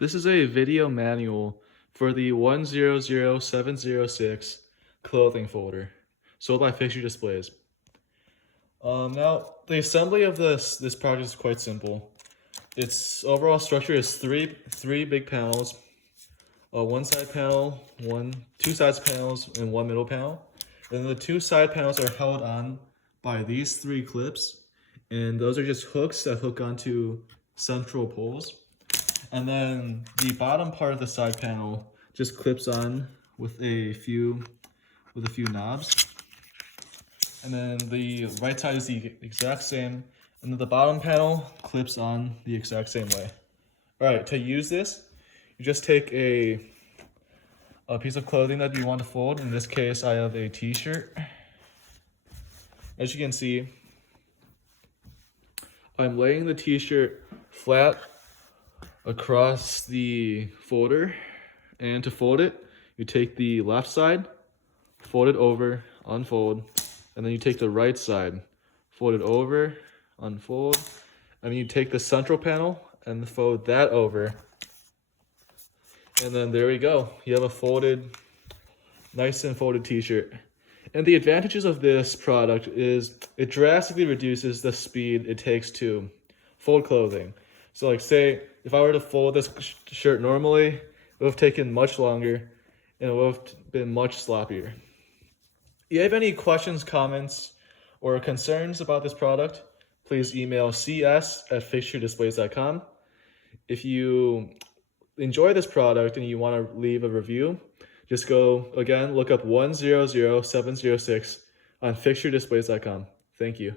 This is a video manual for the 100706 clothing folder, sold by FixtureDisplays. Now, the assembly of this project is quite simple. Its overall structure is three big panels, one side panel, two sides panels, and one middle panel. And the two side panels are held on by these three clips, and those are just hooks that hook onto central poles. And then the bottom part of the side panel just clips on with a few knobs. And then the right side is the exact same, and then the bottom panel clips on the exact same way. All right, to use this, you just take a piece of clothing that you want to fold. In this case, I have a t-shirt. As you can see, I'm laying the t-shirt flat across the folder, and to fold it, you take the left side, fold it over, unfold, and then you take the right side, fold it over, unfold, and then you take the central panel and fold that over, and then there we go. You have a folded, nice and folded t-shirt. And the advantages of this product is it drastically reduces the speed it takes to fold clothing. So like say, if I were to fold this shirt normally, it would have taken much longer and it would have been much sloppier. If you have any questions, comments, or concerns about this product, please email cs@FixtureDisplays.com. If you enjoy this product and you want to leave a review, just go, again, look up 100706 on FixtureDisplays.com. Thank you.